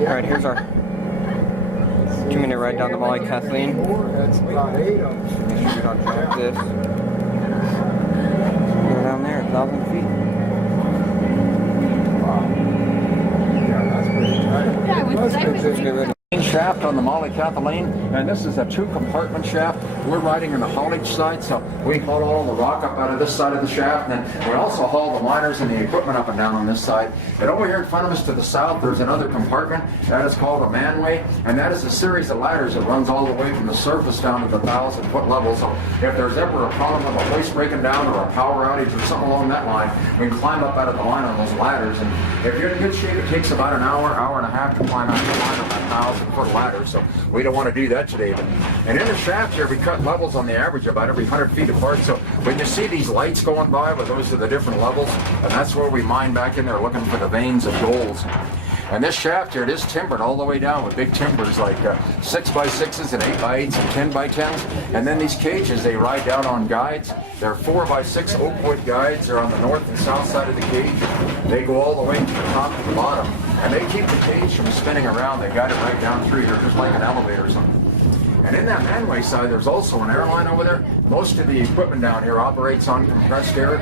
Alright, here's our 2-minute ride down to Molly Kathleen. That's about 8 of them. Make sure we don't drop this. Go down there, 1,000 feet. Wow. Yeah, that's pretty tight. Yeah, Get Shaft on the Molly Kathleen, and this is a 2-compartment shaft. We're riding on the haulage side, so we haul all the rock up out of this side of the shaft, and then we also haul the miners and the equipment up and down on this side. And over here in front of us to the south, there's another compartment. That is called a manway, and that is a series of ladders that runs all the way from the surface down to the 1,000-foot level. So if there's ever a problem with a hoist breaking down or a power outage or something along that line, we can climb up out of the line on those ladders. And if you're in good shape, it takes about an hour, hour and a half to climb out the line on that 1,000-foot ladder, so we don't want to do that today. And in the shaft here, we cut levels on the average about every 100 feet apart. So when you see these lights going by, well, those are the different levels, and that's where we mine back in there looking for the veins of golds. And this shaft here, it is timbered all the way down with big timbers like 6x6s and 8x8s and 10x10s. And then these cages, they ride down on guides. They're 4x6 oak wood guides. They're on the north and south side of the cage. They go all the way to the top to the bottom. And they keep the cage from spinning around. They guide it right down through here, just like an elevator or something. And in that manway side, there's also an airline over there. Most of the equipment down here operates on compressed air.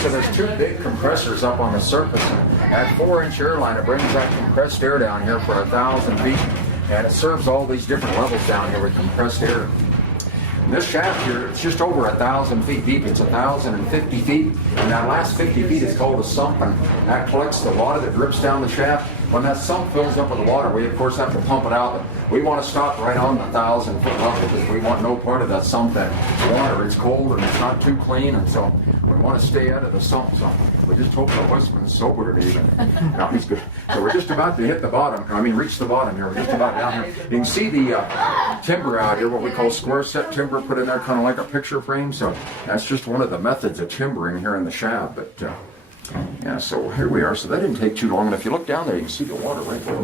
So there's 2 big compressors up on the surface. That 4-inch airline, it brings that compressed air down here for 1,000 feet. And it serves all these different levels down here with compressed air. And this shaft here, it's just over 1,000 feet deep. It's 1,050 feet. And that last 50 feet is called a sump. And that collects the water that drips down the shaft. When that sump fills up with water, we of course have to pump it out. But we want to stop right on the 1,000-foot level because we want no part of that sump, that water. It's cold and it's not too clean, and so we want to stay out of the sump. So we just hope the husband's sober today. No, he's good. So we're just about to hit the bottom. I mean, reach the bottom here. We're just about down here. You can see the timber out here, what we call square set timber, put in there kind of like a picture frame. So that's just one of the methods of timbering here in the shaft. But yeah, so here we are. So that didn't take too long. And if you look down there, you can see the water right there.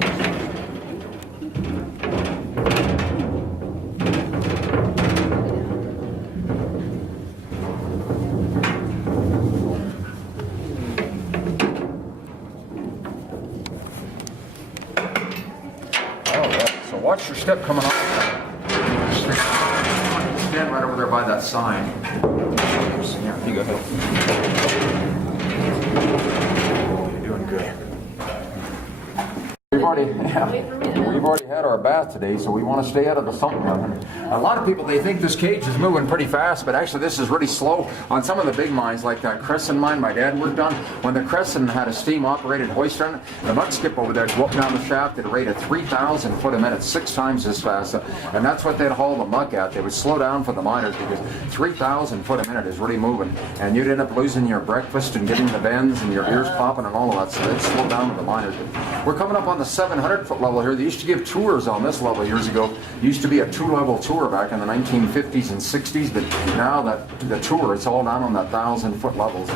All right, so watch your step coming off. Stand right over there by that sign. Yeah, you go ahead. You're doing good. We've already had our bath today, so we want to stay out of the sump now. A lot of people, they think this cage is moving pretty fast, but actually this is really slow. On some of the big mines, like that Crescent mine my dad worked on, when the Crescent had a steam-operated hoist on it, the muck skip over there go up down the shaft at a rate of 3,000 foot a minute, 6 times as fast. And that's what they'd haul the muck at. They would slow down for the miners because 3,000 foot a minute is really moving. And you'd end up losing your breakfast and getting the bends and your ears popping and all of that, so they'd slow down with the miners. But we're coming up on the 700-foot level here. They used to give tours on this level years ago. It used to be a 2-level tour back in the 1950s and 60s, but now that the tour, it's all down on that 1,000-foot levels.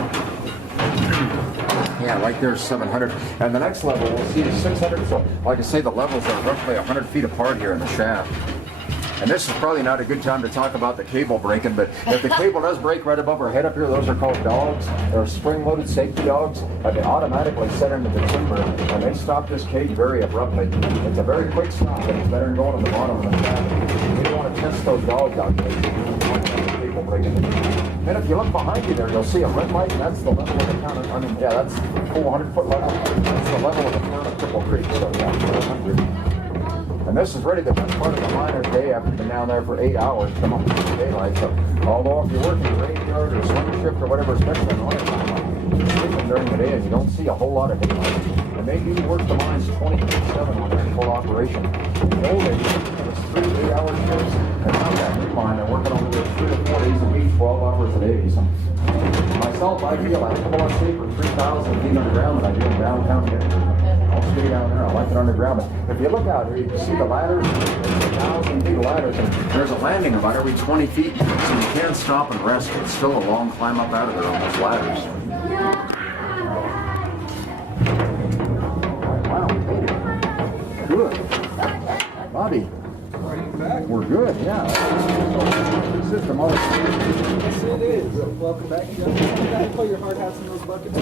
Yeah, right there's 700. And the next level, we'll see is 600. So, like I say, the levels are roughly 100 feet apart here in the shaft. And this is probably not a good time to talk about the cable breaking, but if the cable does break right above our head up here, those are called dogs. They're spring-loaded safety dogs. They automatically set into the timber, and they stop this cage very abruptly. It's a very quick stop, but it's better than going to the bottom of the shaft. We don't want to test those dogs out there. Cable breaking. And if you look behind you there, you'll see a red light, and that's the level of the counter. I mean, yeah, that's 400-foot level. That's the level of the town of Cripple Creek. So, yeah, 400. And this is really the best part of the miner's day after been down there for 8 hours, come up with the daylight. So, although if you're working graveyard or swing shift or whatever, especially in the winter time, you're sleeping during the day and you don't see a whole lot of daylight. And they do work the mines 24/7 when they're in full operation. In the old days, it was 3 8-hour shifts, and now that new mine, they're working on it 3 to 4 days a week, 12 hours a day. So, myself, I feel I have a lot safer 3,000 feet underground than I do in downtown Denver. I'll stay down there. I like it underground. But if you look out here, you can see the ladders. There's 1,000 feet of ladders, and there's a landing about every 20 feet, so you can't stop and rest. It's still a long climb up out of there on those ladders. Wow. Good. Bobby. Are you back? We're good, yeah. System all Yes, it is. Welcome back. You got to put your hard hats in those buckets.